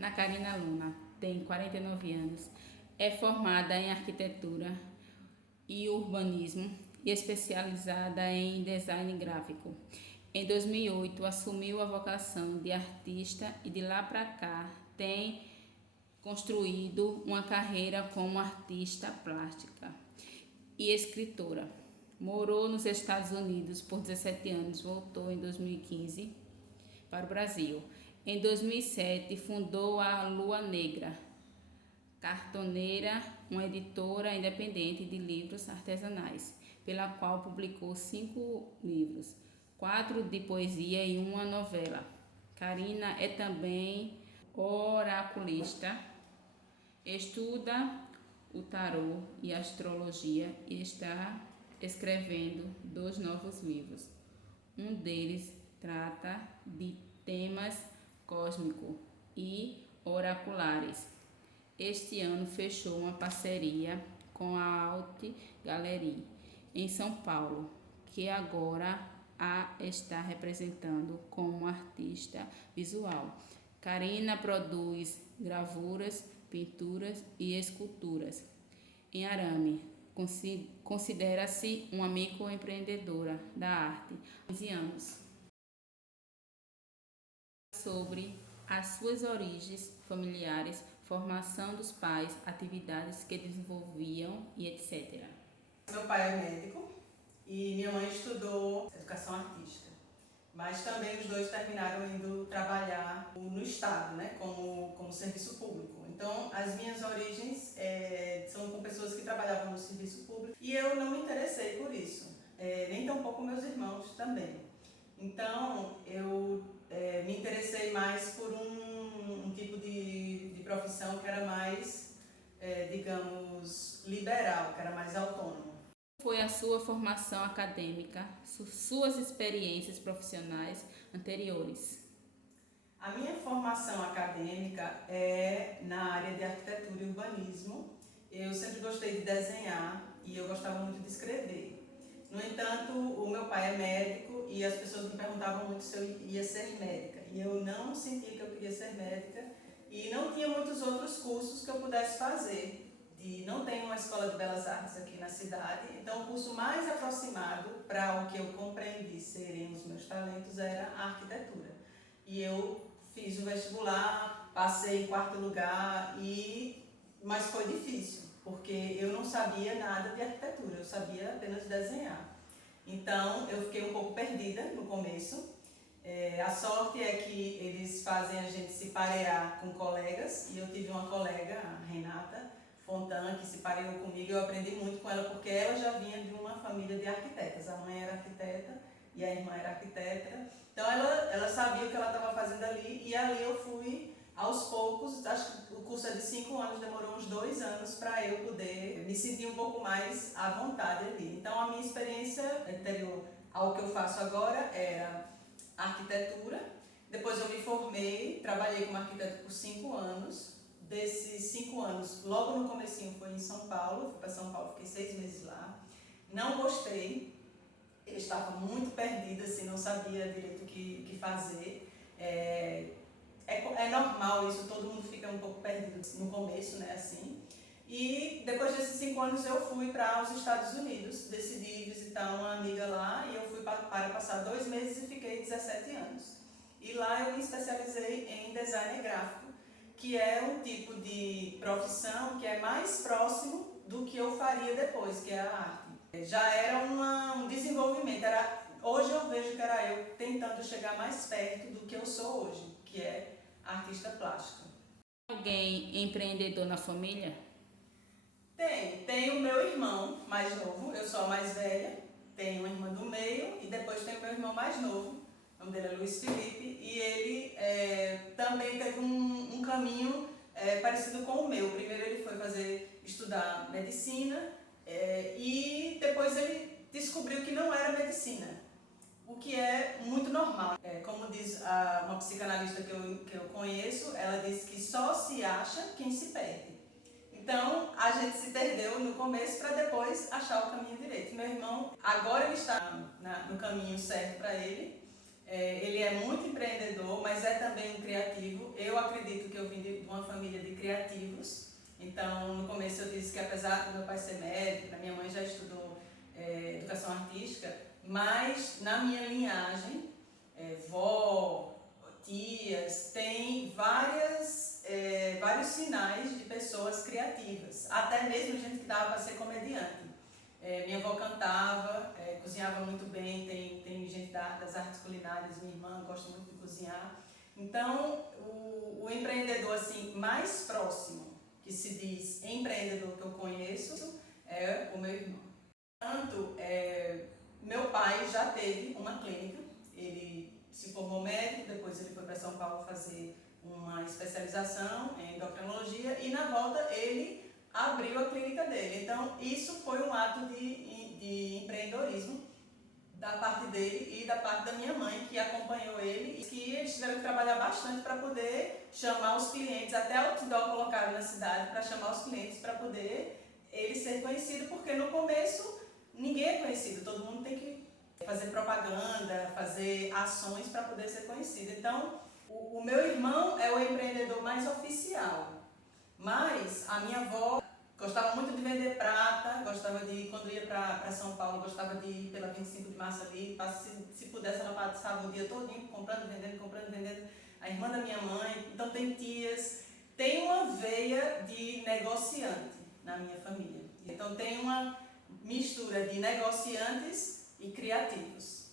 Ana Karina Luna tem 49 anos, é formada em arquitetura e urbanismo e especializada em design gráfico. Em 2008, assumiu a vocação de artista e de lá para cá tem construído uma carreira como artista plástica e escritora. Morou nos Estados Unidos por 17 anos, voltou em 2015 para o Brasil. Em 2007, fundou a Lua Negra, cartoneira, uma editora independente de livros artesanais, pela qual publicou 5 livros, 4 de poesia e uma novela. Karina é também oraculista, estuda o tarô e a astrologia e está escrevendo 2 novos livros. Um deles trata de temas cósmicos e oraculares. Este ano fechou uma parceria com a Alt Galerie em São Paulo, que agora a está representando como artista visual. Karina produz gravuras, pinturas e esculturas em arame. Considera-se uma microempreendedora da arte há 15 anos. Sobre as suas origens familiares, formação dos pais, atividades que desenvolviam e etc. Meu pai é médico e minha mãe estudou educação artística, mas também os dois terminaram indo trabalhar no Estado, né, como serviço público. Então, as minhas origens são com pessoas que trabalhavam no serviço público e eu não me interessei por isso, nem tampouco meus irmãos também. Então, eu me interessei mais por um tipo de profissão que era mais, digamos, liberal, que era mais autônomo. Foi a sua formação acadêmica, suas experiências profissionais anteriores? A minha formação acadêmica é na área de arquitetura e urbanismo. Eu sempre gostei de desenhar e eu gostava muito de escrever. No entanto, o meu pai é médico e as pessoas me perguntavam muito se eu ia ser médica. E eu não sentia que eu queria ser médica e não tinha muitos outros cursos que eu pudesse fazer. Não tem uma escola de belas artes aqui na cidade, então o curso mais aproximado para o que eu compreendi serem os meus talentos era a arquitetura. E eu fiz o vestibular, passei em 4º lugar, mas foi difícil, porque eu não sabia nada de arquitetura, eu sabia apenas desenhar. Então eu fiquei um pouco perdida no começo. A sorte é que eles fazem a gente se parear com colegas, e eu tive uma colega, a Renata Fontan, que se pareou comigo. Eu aprendi muito com ela porque ela já vinha de uma família de arquitetas. A mãe era arquiteta e a irmã era arquiteta. Então ela sabia o que ela estava fazendo ali, e ali eu fui aos poucos. Acho que o curso é de 5 anos, demorou uns 2 anos para eu poder me sentir um pouco mais à vontade ali. Então a minha experiência anterior ao que eu faço agora era arquitetura. Depois eu me formei, trabalhei como arquiteto por 5 anos. Desses 5 anos, logo no comecinho foi em São Paulo, fui para São Paulo, fiquei 6 meses lá. Não gostei, eu estava muito perdida, assim, não sabia direito o que fazer. É normal isso, todo mundo fica um pouco perdido no começo, né, assim. E depois desses 5 anos eu fui para os Estados Unidos, decidi visitar uma amiga lá e eu fui para passar 2 meses e fiquei 17 anos. E lá eu me especializei em design gráfico, que é um tipo de profissão que é mais próximo do que eu faria depois, que é a arte. Já era um desenvolvimento, hoje eu vejo que era eu tentando chegar mais perto do que eu sou hoje, que é artista plástica. Alguém empreendedor na família? Tem o meu irmão mais novo, eu sou a mais velha, tenho uma irmã do meio e depois tem o meu irmão mais novo. O nome dele é Luiz Felipe, e ele também teve um caminho parecido com o meu. Primeiro ele foi estudar medicina e depois ele descobriu que não era medicina, o que é muito normal. Como diz uma psicanalista que eu conheço, ela diz que só se acha quem se perde. Então a gente se perdeu no começo para depois achar o caminho direito. Meu irmão, agora ele está no caminho certo para ele. Ele é muito empreendedor, mas é também um criativo. Eu acredito que eu vim de uma família de criativos. Então, no começo eu disse que apesar do meu pai ser médico, a minha mãe já estudou educação artística, mas na minha linhagem, vó, tias, tem vários sinais de pessoas criativas. Até mesmo gente que dava para ser comediante. Minha avó cantava, cozinhava muito bem, tem gente das artes culinárias, minha irmã gosta muito de cozinhar. Então, o empreendedor assim, mais próximo, que se diz empreendedor que eu conheço, é o meu irmão. Portanto, meu pai já teve uma clínica, ele se formou médico, depois ele foi para São Paulo fazer uma especialização em endocrinologia e na volta ele abriu a clínica dele. Então, isso foi um ato de empreendedorismo da parte dele e da parte da minha mãe, que acompanhou ele, e que eles tiveram que trabalhar bastante para poder chamar os clientes, até outdoor colocaram na cidade para chamar os clientes para poder ele ser conhecido, porque no começo ninguém é conhecido, todo mundo tem que fazer propaganda, fazer ações para poder ser conhecido. Então, o meu irmão é o empreendedor mais oficial. Mas a minha avó gostava muito de vender prata, gostava de, quando ia para São Paulo, gostava de ir pela 25 de março ali, se pudesse ela passava o dia todinho comprando, vendendo. A irmã da minha mãe, então tem tias, tem uma veia de negociante na minha família. Então tem uma mistura de negociantes e criativos.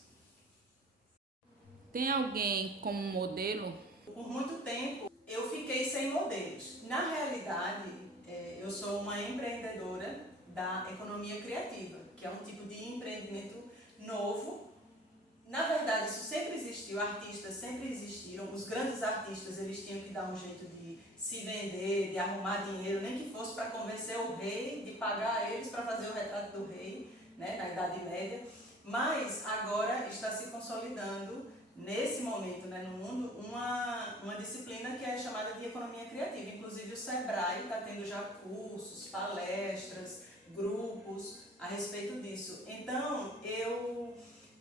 Tem alguém como modelo? Por muito tempo eu fiquei sem modelos. Na realidade, eu sou uma empreendedora da economia criativa, que é um tipo de empreendimento novo. Na verdade, isso sempre existiu, artistas sempre existiram, os grandes artistas eles tinham que dar um jeito de se vender, de arrumar dinheiro, nem que fosse para convencer o rei, de pagar eles para fazer o retrato do rei, né, na Idade Média. Mas agora está se consolidando nesse momento, né, no mundo, uma disciplina que é chamada de economia criativa. Inclusive o Sebrae está tendo já cursos, palestras, grupos a respeito disso. Então,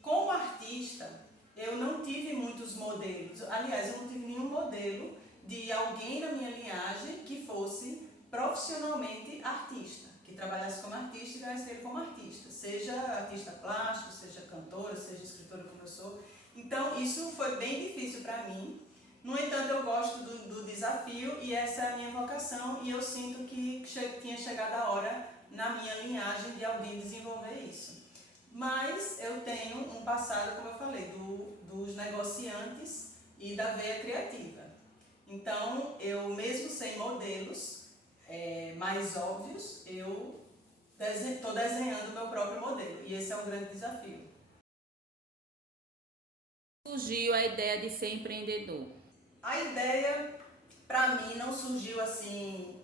como artista, eu não tive muitos modelos. Aliás, eu não tive nenhum modelo de alguém na minha linhagem que fosse profissionalmente artista, que trabalhasse como artista e ganhasse dinheiro como artista. Seja artista plástico, seja cantora, seja escritora como eu sou. Então, isso foi bem difícil para mim. No entanto, eu gosto do desafio e essa é a minha vocação e eu sinto que tinha chegado a hora na minha linhagem de alguém desenvolver isso. Mas eu tenho um passado, como eu falei, dos negociantes e da veia criativa. Então, eu mesmo sem modelos mais óbvios, eu estou desenhando o meu próprio modelo e esse é um grande desafio. Surgiu a ideia de ser empreendedor? A ideia, para mim, não surgiu assim,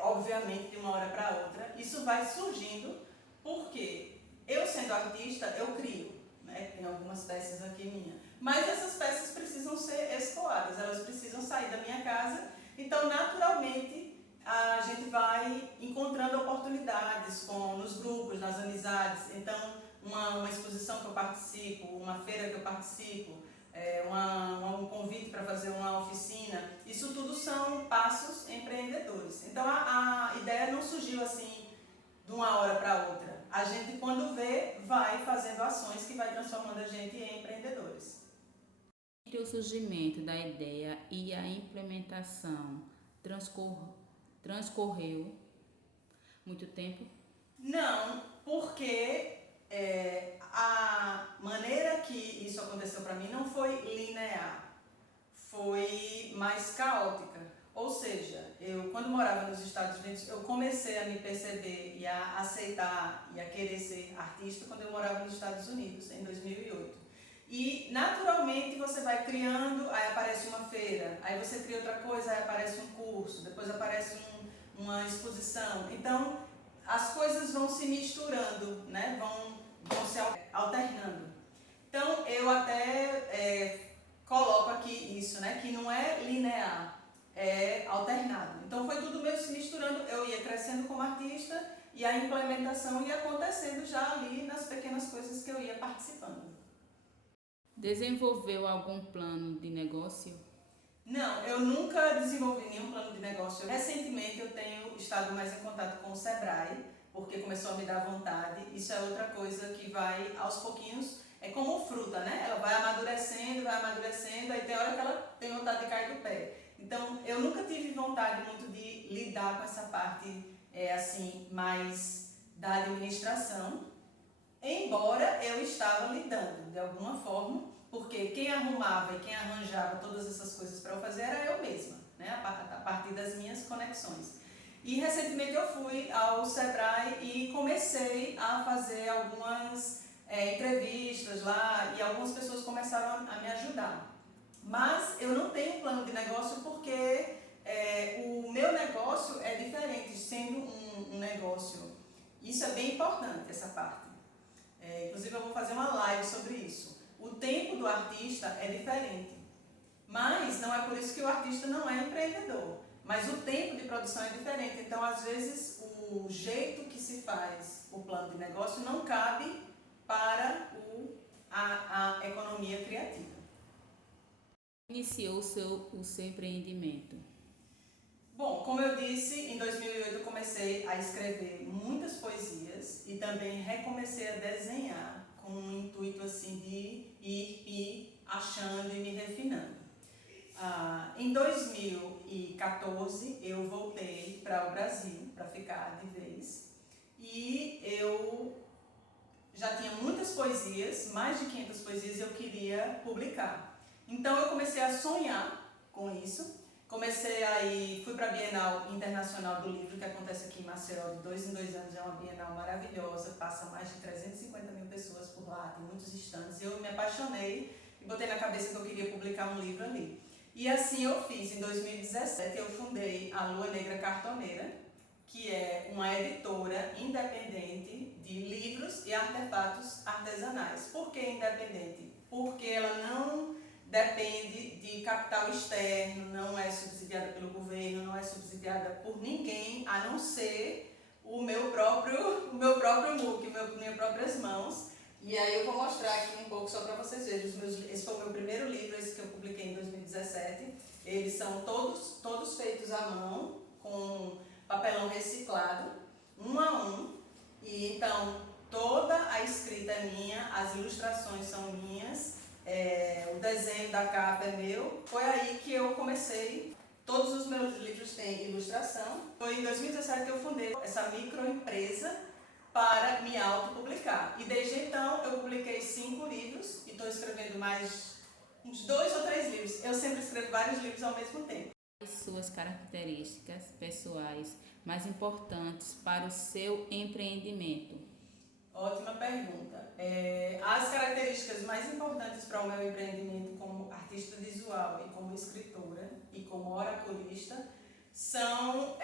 obviamente, de uma hora para outra. Isso vai surgindo porque eu, sendo artista, eu crio, né? Tem algumas peças aqui minhas. Mas essas peças precisam ser escoadas, elas precisam sair da minha casa. Então, naturalmente, a gente vai encontrando oportunidades nos grupos, nas amizades. Então, uma exposição que eu participo, uma feira que eu participo, um convite para fazer uma oficina, isso tudo são passos empreendedores. Então a ideia não surgiu assim de uma hora para outra. A gente, quando vê, vai fazendo ações que vai transformando a gente em empreendedores. Entre o surgimento da ideia e a implementação transcorreu muito tempo? Não, porque a maneira que isso aconteceu para mim não foi linear, foi mais caótica. Ou seja, eu quando morava nos Estados Unidos, eu comecei a me perceber e a aceitar e a querer ser artista quando eu morava nos Estados Unidos, em 2008. E naturalmente você vai criando, aí aparece uma feira, aí você cria outra coisa, aí aparece um curso, depois aparece uma exposição. Então, as coisas vão se misturando, né? vão se alternando. Então, eu até coloco aqui isso, né? Que não é linear, é alternado. Então, foi tudo meio se misturando, eu ia crescendo como artista e a implementação ia acontecendo já ali nas pequenas coisas que eu ia participando. Desenvolveu algum plano de negócio? Não, eu nunca desenvolvi nenhum plano de negócio. Recentemente eu tenho estado mais em contato com o Sebrae, porque começou a me dar vontade. Isso é outra coisa que vai aos pouquinhos, é como fruta, né? Ela vai amadurecendo, aí tem hora que ela tem vontade de cair do pé. Então, eu nunca tive vontade muito de lidar com essa parte, assim, mais da administração, embora eu estava lidando de alguma forma, porque quem arrumava e quem arranjava todas essas coisas para eu fazer era eu mesma, né? A partir das minhas conexões. E recentemente eu fui ao Sebrae e comecei a fazer algumas entrevistas lá e algumas pessoas começaram a me ajudar. Mas eu não tenho plano de negócio porque o meu negócio é diferente, sendo um negócio. Isso é bem importante, essa parte. Inclusive eu vou fazer uma live sobre isso. O tempo do artista é diferente, mas não é por isso que o artista não é empreendedor. Mas o tempo de produção é diferente, então às vezes o jeito que se faz o plano de negócio não cabe para a economia criativa. Iniciou o seu empreendimento? Bom, como eu disse, em 2008 eu comecei a escrever muitas poesias e também recomecei a desenhar com um intuito assim de ir achando e me refinando. Em 2014 eu voltei para o Brasil para ficar de vez e eu já tinha muitas poesias, mais de 500 poesias eu queria publicar. Então eu comecei a sonhar com isso. Fui para a Bienal Internacional do Livro, que acontece aqui em Maceió, de 2 em 2 anos, é uma Bienal maravilhosa, passa mais de 350 mil pessoas por lá, tem muitos estandes. Eu me apaixonei e botei na cabeça que eu queria publicar um livro ali. E assim eu fiz. Em 2017 eu fundei a Lua Negra Cartoneira, que é uma editora independente de livros e artefatos artesanais. Por que independente? Porque ela não depende de capital externo, não é subsidiada pelo governo, não é subsidiada por ninguém, a não ser o meu próprio MOOC, minhas próprias mãos. E aí eu vou mostrar aqui um pouco só para vocês verem. Esse foi o meu primeiro livro, esse que eu publiquei em 2017. Eles são todos feitos à mão, com papelão reciclado, um a um. E então toda a escrita é minha, as ilustrações são minhas. O desenho da capa é meu. Foi aí que eu comecei. Todos os meus livros têm ilustração. Foi em 2017 que eu fundei essa microempresa para me autopublicar. E desde então eu publiquei 5 livros e estou escrevendo mais uns 2 ou 3 livros. Eu sempre escrevo vários livros ao mesmo tempo. Quais suas características pessoais mais importantes para o seu empreendimento? Ótima pergunta. As características mais importantes para o meu empreendimento como artista visual e como escritora e como oraculista são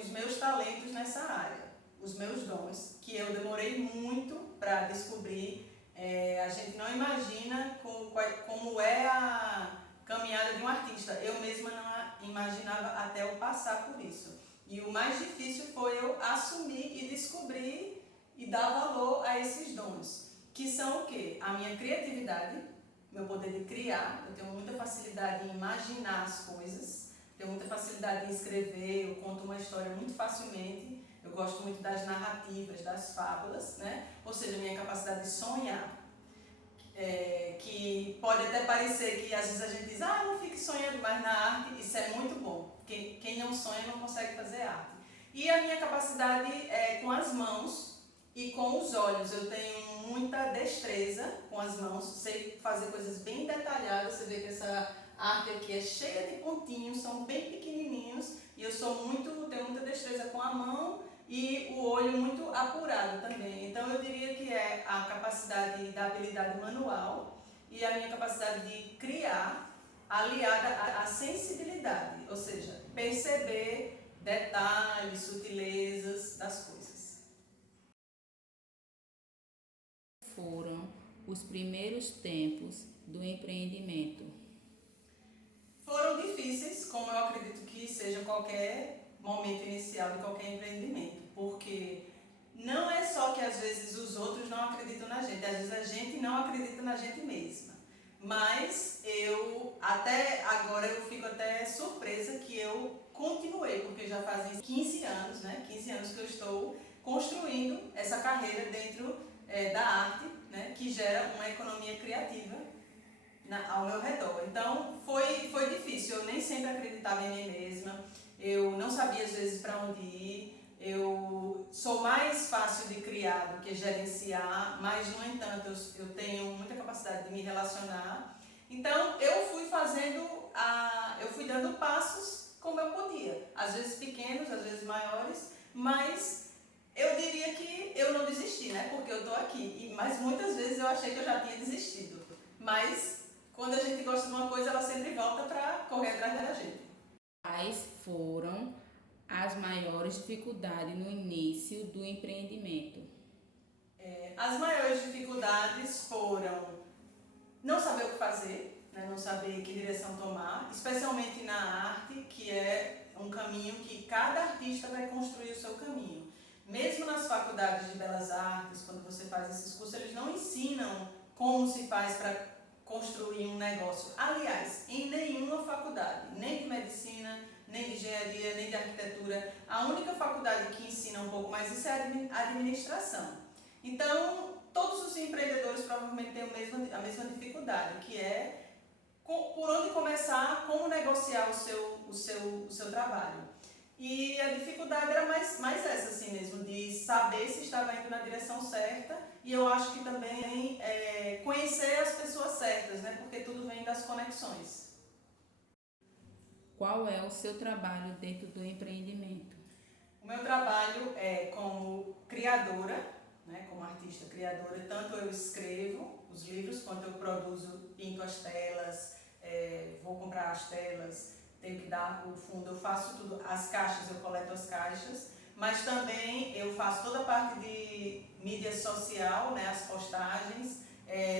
os meus talentos nessa área, os meus dons, que eu demorei muito para descobrir. A gente não imagina como é a caminhada de um artista. Eu mesma não imaginava até eu passar por isso. E o mais difícil foi eu assumir e descobrir e dar valor a esses dons, que são o quê? A minha criatividade, meu poder de criar. Eu tenho muita facilidade em imaginar as coisas, tenho muita facilidade em escrever, eu conto uma história muito facilmente, eu gosto muito das narrativas, das fábulas, né? Ou seja, a minha capacidade de sonhar, que pode até parecer que às vezes a gente diz, não fique sonhando, mas na arte isso é muito bom. Quem não sonha não consegue fazer arte. E a minha capacidade com as mãos e com os olhos. Eu tenho muita destreza com as mãos, sei fazer coisas bem detalhadas. Você vê que essa arte aqui é cheia de pontinhos, são bem pequenininhos, e eu tenho muita destreza com a mão e o olho muito apurado também. Então eu diria que é a capacidade da habilidade manual e a minha capacidade de criar aliada à sensibilidade, ou seja, perceber detalhes, sutilezas das coisas. Foram os primeiros tempos do empreendimento? Foram difíceis, como eu acredito que seja qualquer momento inicial de qualquer empreendimento, porque não é só que às vezes os outros não acreditam na gente, às vezes a gente não acredita na gente mesma. Mas até agora eu fico até surpresa que eu continuei, porque já fazem 15 anos, né? 15 anos que eu estou construindo essa carreira dentro da arte, né? Que gera uma economia criativa ao meu redor. Então foi difícil, eu nem sempre acreditava em mim mesma, eu não sabia às vezes para onde ir, eu sou mais fácil de criar do que gerenciar, mas no entanto eu tenho muita capacidade de me relacionar. Então eu fui dando passos como eu podia, às vezes pequenos, às vezes maiores, mas eu diria que eu não desisti, né? Porque eu estou aqui, mas muitas vezes eu achei que eu já tinha desistido. Mas quando a gente gosta de uma coisa, ela sempre volta para correr atrás da gente. Quais foram as maiores dificuldades no início do empreendimento? As maiores dificuldades foram não saber o que fazer, né? Não saber que direção tomar, especialmente na arte, que é um caminho que cada artista vai construir o seu caminho. Mesmo nas faculdades de belas artes, quando você faz esses cursos, eles não ensinam como se faz para construir um negócio. Aliás, em nenhuma faculdade, nem de medicina, nem de engenharia, nem de arquitetura, a única faculdade que ensina um pouco mais isso é a administração. Então, todos os empreendedores provavelmente têm a mesma dificuldade, que é por onde começar, como negociar o seu trabalho. E a dificuldade era mais essa assim mesmo, de saber se estava indo na direção certa, e eu acho que também conhecer as pessoas certas, né? Porque tudo vem das conexões. Qual é o seu trabalho dentro do empreendimento? O meu trabalho é como criadora, né? Como artista criadora, tanto eu escrevo os livros, quanto eu produzo, pinto as telas, vou comprar as telas, tenho que dar o fundo, eu faço tudo, as caixas, eu coleto as caixas, mas também eu faço toda a parte de mídia social, né, as postagens,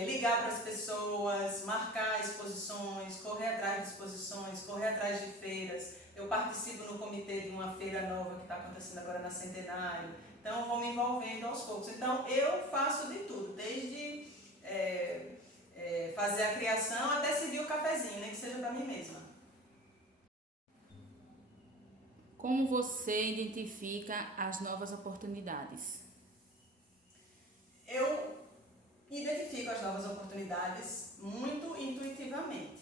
ligar para as pessoas, marcar exposições, correr atrás de exposições, correr atrás de feiras. Eu participo no comitê de uma feira nova que está acontecendo agora na Centenário, então eu vou me envolvendo aos poucos. Então eu faço de tudo, desde fazer a criação até servir o cafezinho, nem que seja para mim mesma. Como você identifica as novas oportunidades? Eu identifico as novas oportunidades muito intuitivamente,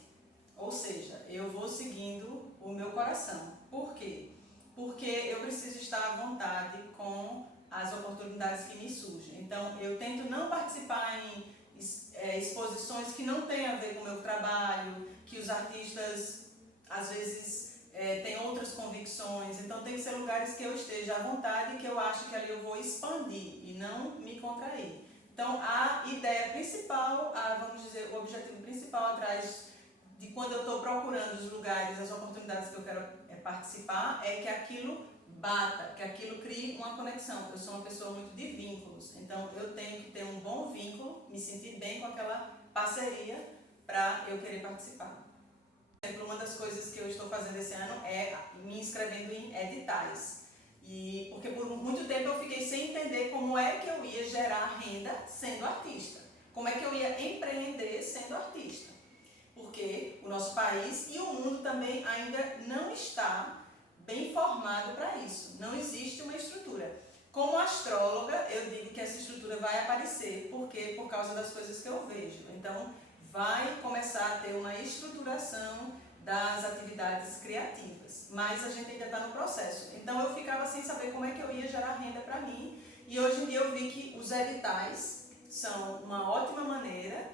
ou seja, eu vou seguindo o meu coração. Por quê? Porque eu preciso estar à vontade com as oportunidades que me surgem. Então, eu tento não participar em exposições que não têm a ver com o meu trabalho, que os artistas, às vezes, têm outras convicções. Então, tem que ser lugares que eu esteja à vontade e que eu acho que ali eu vou expandir e não me contrair. Então, a ideia principal, vamos dizer, o objetivo principal atrás de quando eu estou procurando os lugares, as oportunidades que eu quero participar, é que aquilo bata, que aquilo crie uma conexão. Eu sou uma pessoa muito de vínculos, então eu tenho que ter um bom vínculo, me sentir bem com aquela parceria para eu querer participar. Por exemplo, uma das coisas que eu estou fazendo esse ano é me inscrevendo em editais. Porque por muito tempo eu fiquei sem entender como é que eu ia gerar renda sendo artista. Como é que eu ia empreender sendo artista. Porque o nosso país e o mundo também ainda não está bem formado para isso. Não existe uma estrutura. Como astróloga, eu digo que essa estrutura vai aparecer, porque por causa das coisas que eu vejo. Então, vai começar a ter uma estruturação das atividades criativas, mas a gente ainda está no processo. Então eu ficava sem saber como é que eu ia gerar renda para mim, e hoje em dia eu vi que os editais são uma ótima maneira,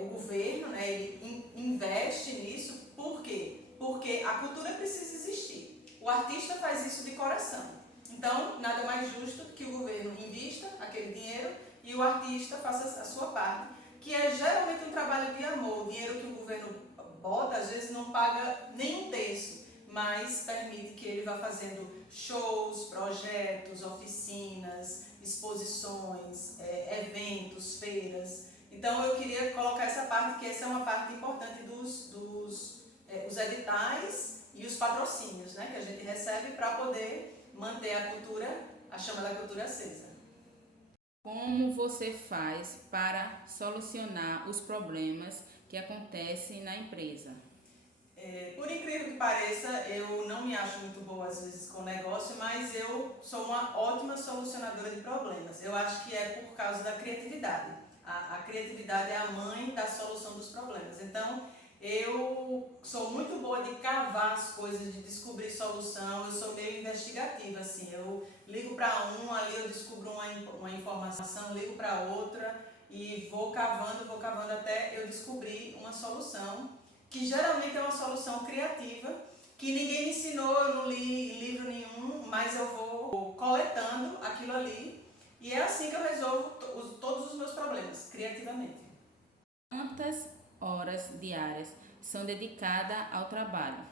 o governo, né, ele investe nisso. Por quê? Porque a cultura precisa existir, o artista faz isso de coração, então nada mais justo que o governo invista aquele dinheiro e o artista faça a sua parte, que é geralmente um trabalho de amor. O dinheiro que o governo bota, às vezes não paga nem um terço, mas permite que ele vá fazendo shows, projetos, oficinas, exposições, eventos, feiras. Então eu queria colocar essa parte, que essa é uma parte importante os editais e os patrocínios, né, que a gente recebe para poder manter a cultura, a chama da cultura acesa. Como você faz para solucionar os problemas que acontece na empresa. Por incrível que pareça, eu não me acho muito boa às vezes com o negócio, mas eu sou uma ótima solucionadora de problemas. Eu acho que é por causa da criatividade. A criatividade é a mãe da solução dos problemas. Então, eu sou muito boa de cavar as coisas, de descobrir solução. Eu sou meio investigativa, assim. Eu ligo para um, ali eu descubro uma informação, ligo para outra e vou cavando até eu descobrir uma solução, que geralmente é uma solução criativa, que ninguém me ensinou, eu não li livro nenhum, mas eu vou coletando aquilo ali e é assim que eu resolvo todos os meus problemas, criativamente. Quantas horas diárias são dedicadas ao trabalho?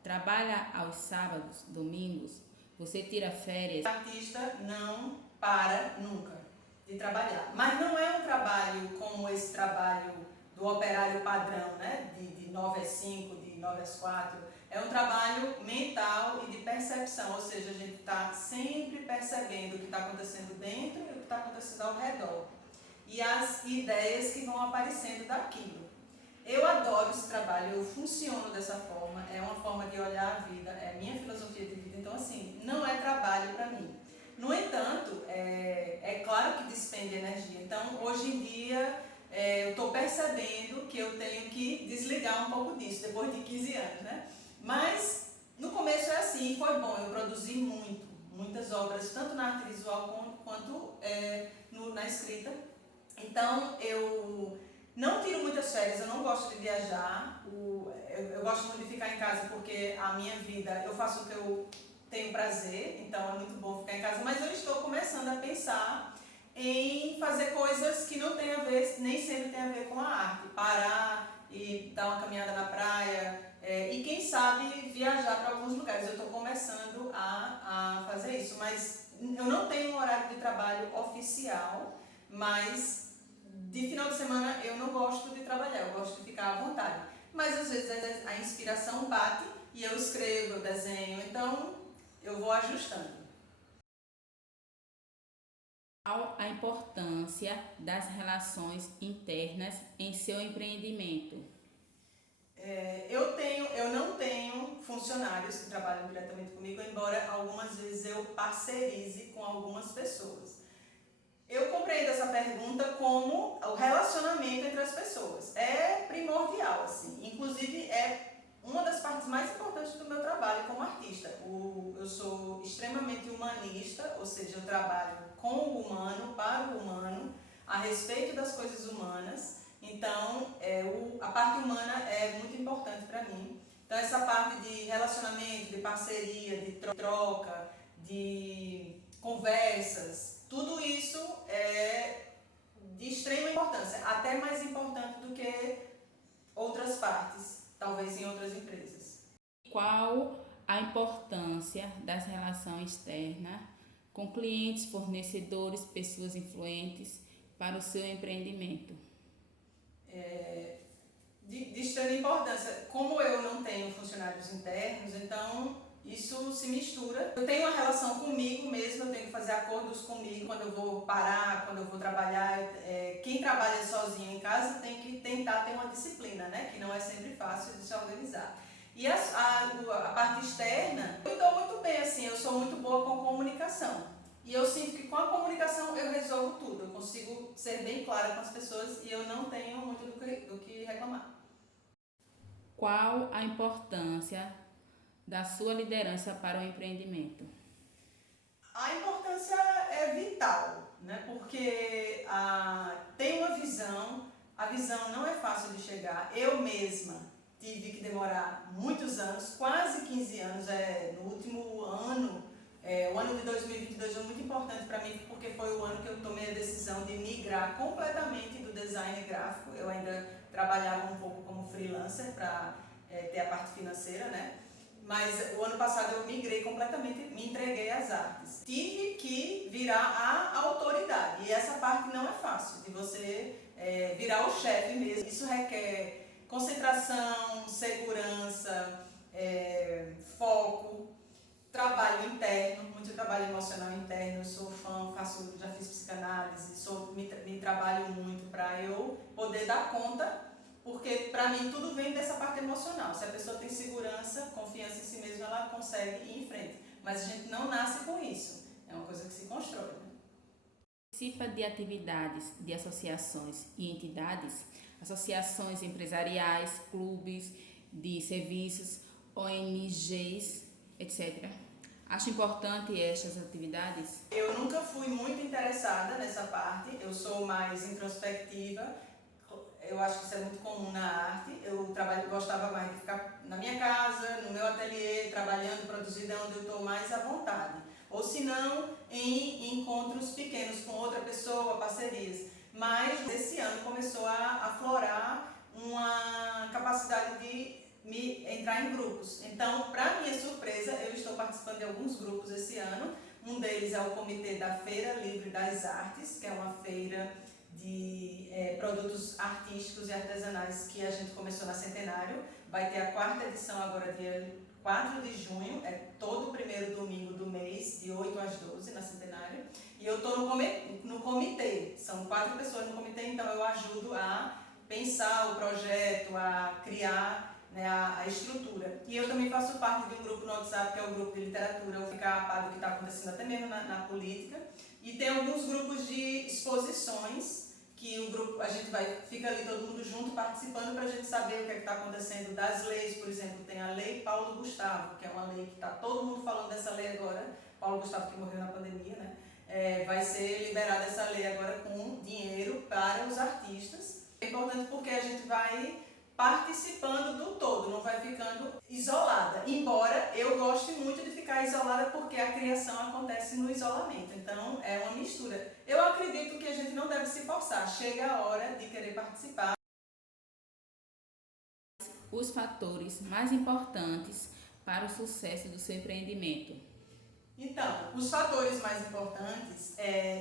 Trabalha aos sábados, domingos? Você tira férias? O artista não para nunca de trabalhar, mas não é um trabalho como esse trabalho do operário padrão, né? De 9 às 5, de 9 às 4. É um trabalho mental e de percepção, ou seja, a gente está sempre percebendo o que está acontecendo dentro e o que está acontecendo ao redor. E as ideias que vão aparecendo daquilo. Eu adoro esse trabalho, eu funciono dessa forma, é uma forma de olhar a vida, é a minha filosofia de vida, então assim, não é trabalho para mim. No entanto, é claro que despende energia, então hoje em dia eu estou percebendo que eu tenho que desligar um pouco disso, depois de 15 anos, né? Mas no começo é assim, foi bom, eu produzi muitas obras, tanto na arte visual quanto na escrita. Então eu não tiro muitas férias, eu não gosto de viajar, eu gosto muito de ficar em casa porque a minha vida, eu faço o que eu tenho prazer, então é muito bom ficar em casa, mas eu estou começando a pensar em fazer coisas que não tem a ver, nem sempre tem a ver com a arte, parar e dar uma caminhada na praia e quem sabe viajar para alguns lugares. Eu estou começando a fazer isso, mas eu não tenho um horário de trabalho oficial, mas de final de semana eu não gosto de trabalhar, eu gosto de ficar à vontade. Mas às vezes a inspiração bate e eu escrevo, eu desenho, então eu vou ajustando. Qual a importância das relações internas em seu empreendimento? Eu não tenho funcionários que trabalham diretamente comigo, embora algumas vezes eu parcerize com algumas pessoas. Eu compreendo essa pergunta como o relacionamento entre as pessoas. É primordial, assim. Inclusive, é uma das partes mais importantes do meu trabalho como artista. Eu sou extremamente humanista, ou seja, eu trabalho com o humano, para o humano, a respeito das coisas humanas. Então, a parte humana é muito importante para mim. Então, essa parte de relacionamento, de parceria, de troca, de conversas, tudo isso é de extrema importância, até mais importante do que outras partes, talvez em outras empresas. Qual a importância das relações externas com clientes, fornecedores, pessoas influentes para o seu empreendimento? De extrema importância. Como eu não tenho funcionários internos, então isso se mistura. Eu tenho uma relação comigo mesma, eu tenho que fazer acordos comigo quando eu vou parar, quando eu vou trabalhar. Quem trabalha sozinho em casa tem que tentar ter uma disciplina, né? Que não é sempre fácil de se organizar. E a parte externa, eu me dou muito bem, assim, eu sou muito boa com comunicação. E eu sinto que com a comunicação eu resolvo tudo, eu consigo ser bem clara com as pessoas e eu não tenho muito do que reclamar. Qual a importância da sua liderança para o empreendimento? A importância é vital, né? Porque tem uma visão, a visão não é fácil de chegar. Eu mesma tive que demorar muitos anos, quase 15 anos, no último ano. O ano de 2022 foi muito importante para mim porque foi o ano que eu tomei a decisão de migrar completamente do design gráfico. Eu ainda trabalhava um pouco como freelancer para ter a parte financeira, né? Mas o ano passado eu migrei completamente, me entreguei às artes. Tive que virar a autoridade e essa parte não é fácil, de você virar o chefe mesmo. Isso requer concentração, segurança, foco, trabalho interno, muito trabalho emocional interno. Eu sou fã, já fiz psicanálise, me trabalho muito para eu poder dar conta porque para mim tudo vem dessa parte emocional. Se a pessoa tem segurança, confiança em si mesma, ela consegue ir em frente. Mas a gente não nasce com isso, é uma coisa que se constrói. Né? Participa de atividades de associações e entidades, associações empresariais, clubes de serviços, ONGs, etc. Acho importante estas atividades? Eu nunca fui muito interessada nessa parte, eu sou mais introspectiva, eu acho que isso é muito comum na arte. Gostava mais de ficar na minha casa, no meu ateliê, trabalhando, produzindo, é onde eu estou mais à vontade. Ou se não, em encontros pequenos com outra pessoa, parcerias. Mas esse ano começou a aflorar uma capacidade de entrar em grupos. Então, para minha surpresa, eu estou participando de alguns grupos esse ano. Um deles é o Comitê da Feira Livre das Artes, que é uma feira de produtos artísticos e artesanais que a gente começou na Centenário. Vai ter a 4ª edição agora, dia 4 de junho, é todo o primeiro domingo do mês, de 8 às 12 na Centenário. E eu estou no comitê, são 4 pessoas no comitê, então eu ajudo a pensar o projeto, a criar, né, a estrutura. E eu também faço parte de um grupo no WhatsApp, que é o grupo de literatura, eu ficar a par do que está acontecendo até mesmo na política. E tem alguns grupos de exposições, que o grupo, fica ali todo mundo junto participando para a gente saber o que está acontecendo das leis. Por exemplo, tem a Lei Paulo Gustavo, que é uma lei que está todo mundo falando dessa lei agora. Paulo Gustavo, que morreu na pandemia, né? Vai ser liberada essa lei agora com dinheiro para os artistas. É importante porque a gente vai participando do todo, não vai ficando isolada. Embora eu goste muito de ficar isolada porque a criação acontece no isolamento. Então é uma mistura. Eu acredito que a gente não deve se forçar. Chega a hora de querer participar. Os fatores mais importantes para o sucesso do seu empreendimento. Então, os fatores mais importantes,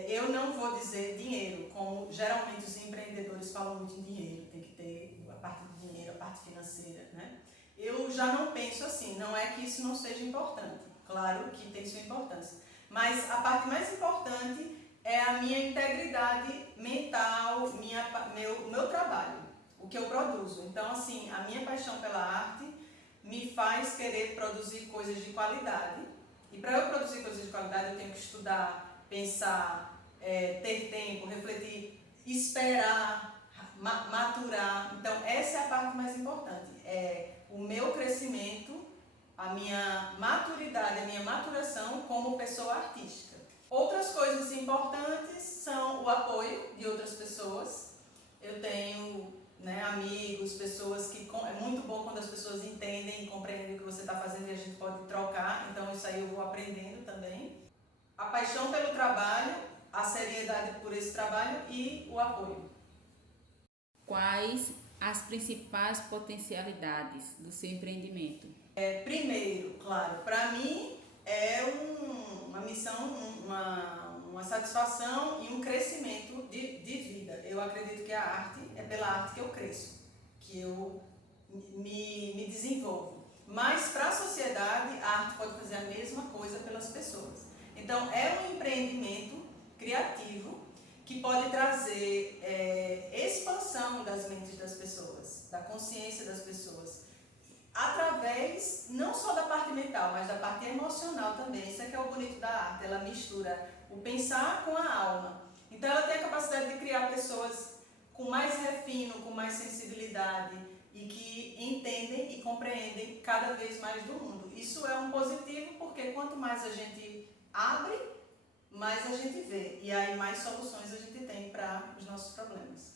eu não vou dizer dinheiro, como geralmente os empreendedores falam muito em dinheiro, tem que ter a parte do dinheiro, a parte financeira, né? Eu já não penso assim, não é que isso não seja importante, claro que tem sua importância, mas a parte mais importante é a minha integridade mental, meu trabalho, o que eu produzo. Então, assim, a minha paixão pela arte me faz querer produzir coisas de qualidade. E para eu produzir coisas de qualidade, eu tenho que estudar, pensar, ter tempo, refletir, esperar, maturar. Então, essa é a parte mais importante. É o meu crescimento, a minha maturidade, a minha maturação como pessoa artística. Outras coisas importantes são o apoio de outras pessoas. Eu tenho amigos, pessoas que é muito bom quando as pessoas entendem e compreendem o que você está fazendo e a gente pode trocar, então isso aí eu vou aprendendo também. A paixão pelo trabalho, a seriedade por esse trabalho e o apoio. Quais as principais potencialidades do seu empreendimento? Primeiro, claro, para mim é uma missão, uma satisfação e um crescimento de vida. Eu acredito que a arte é pela arte que eu cresço, que eu me desenvolvo. Mas para a sociedade, a arte pode fazer a mesma coisa pelas pessoas. Então é um empreendimento criativo que pode trazer expansão das mentes das pessoas, da consciência das pessoas, através não só da parte mental, mas da parte emocional também. Isso é que é o bonito da arte, ela mistura o pensar com a alma. Então ela tem a capacidade de criar pessoas com mais refino, com mais sensibilidade e que entendem e compreendem cada vez mais do mundo. Isso é um positivo porque quanto mais a gente abre, mais a gente vê e aí mais soluções a gente tem para os nossos problemas.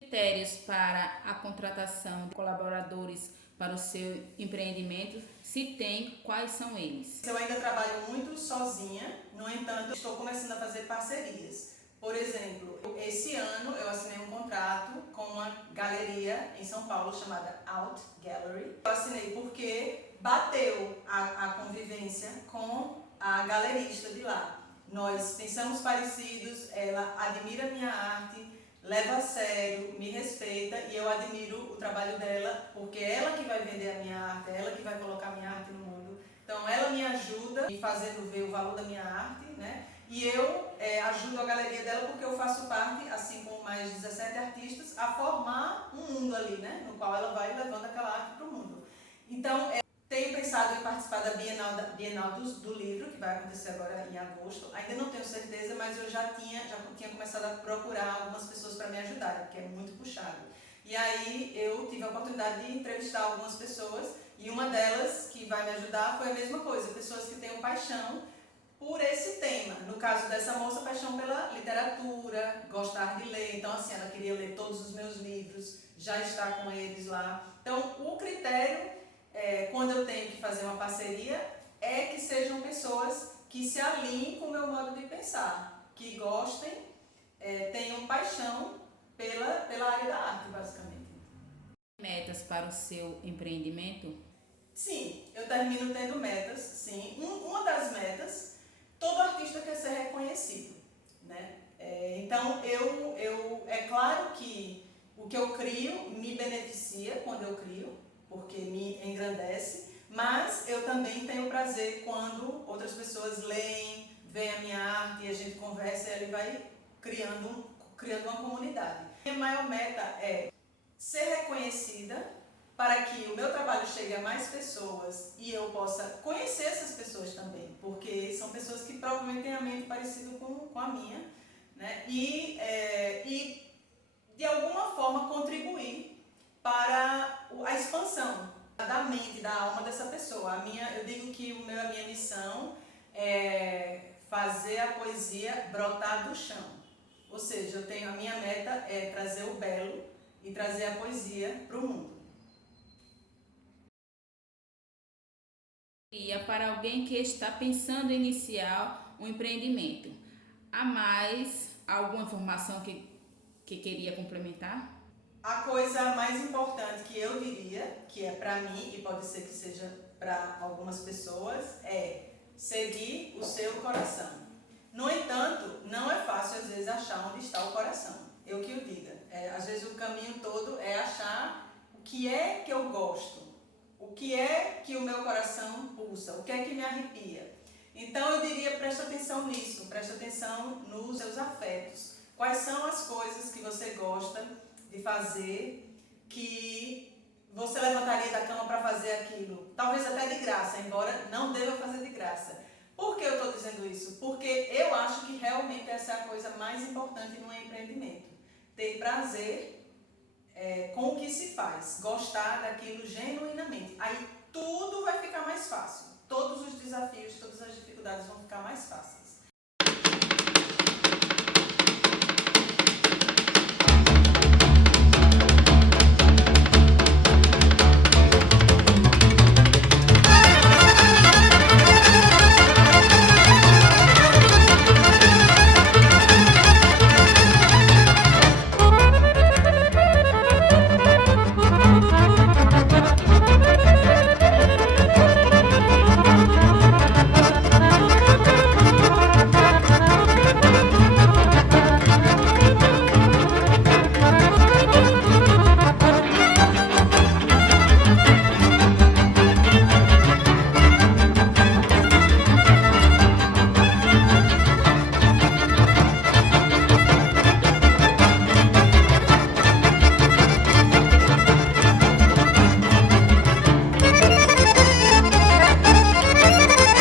Critérios para a contratação de colaboradores para o seu empreendimento, se tem, quais são eles? Eu ainda trabalho muito sozinha, no entanto, estou começando a fazer parcerias. Por exemplo, esse ano eu assinei um contrato com uma galeria em São Paulo chamada Out Gallery. Eu assinei porque bateu a convivência com a galerista de lá. Nós pensamos parecidos, ela admira minha arte, leva a sério, me respeita e eu admiro o trabalho dela porque é ela que vai vender a minha arte, é ela que vai colocar a minha arte no mundo. Então ela me ajuda me fazendo ver o valor da minha arte, né? E eu ajudo a galeria dela porque eu faço parte, assim como mais 17 artistas, a formar um mundo ali, né? No qual ela vai levando aquela arte para o mundo. Então, tenho pensado em participar da Bienal do Livro, que vai acontecer agora em agosto. Ainda não tenho certeza, mas eu já tinha começado a procurar algumas pessoas para me ajudarem, porque é muito puxado. E aí eu tive a oportunidade de entrevistar algumas pessoas, e uma delas que vai me ajudar foi a mesma coisa, pessoas que tenham paixão por esse tema. No caso dessa moça, paixão pela literatura, gostar de ler. Então, assim, ela queria ler todos os meus livros, já está com eles lá. Então, o critério, quando eu tenho que fazer uma parceria, é que sejam pessoas que se alinhem com o meu modo de pensar, que gostem, tenham paixão pela área da arte, basicamente. Metas para o seu empreendimento? Sim, eu termino tendo metas, sim. Uma das metas, todo artista quer ser reconhecido, né? Então, é claro que o que eu crio me beneficia quando eu crio, porque me engrandece, mas eu também tenho prazer quando outras pessoas leem, veem a minha arte e a gente conversa e ele vai criando uma comunidade. Minha maior meta é ser reconhecida para que o meu trabalho chegue a mais pessoas e eu possa conhecer essas pessoas também, porque são pessoas que provavelmente têm a mente parecida com a minha, né? E de alguma forma contribuir para a expansão da mente, da alma dessa pessoa. Eu digo que a minha missão é fazer a poesia brotar do chão. Ou seja, a minha meta é trazer o belo e trazer a poesia para o mundo. E para alguém que está pensando em iniciar um empreendimento, há mais alguma informação que queria complementar? A coisa mais importante que eu diria, que é para mim e pode ser que seja para algumas pessoas, é seguir o seu coração. No entanto, não é fácil às vezes achar onde está o coração. Eu que o diga. Às vezes o caminho todo é achar o que é que eu gosto, o que é que o meu coração pulsa, o que é que me arrepia. Então eu diria, presta atenção nisso, presta atenção nos seus afetos. Quais são as coisas que você gosta de fazer que você levantaria da cama para fazer aquilo? Talvez até de graça, embora não deva fazer de graça. Por que eu estou dizendo isso? Porque eu acho que realmente essa é a coisa mais importante no empreendimento. Ter prazer com o que se faz, gostar daquilo genuinamente. Aí tudo vai ficar mais fácil. Todos os desafios, todas as dificuldades vão ficar mais fáceis.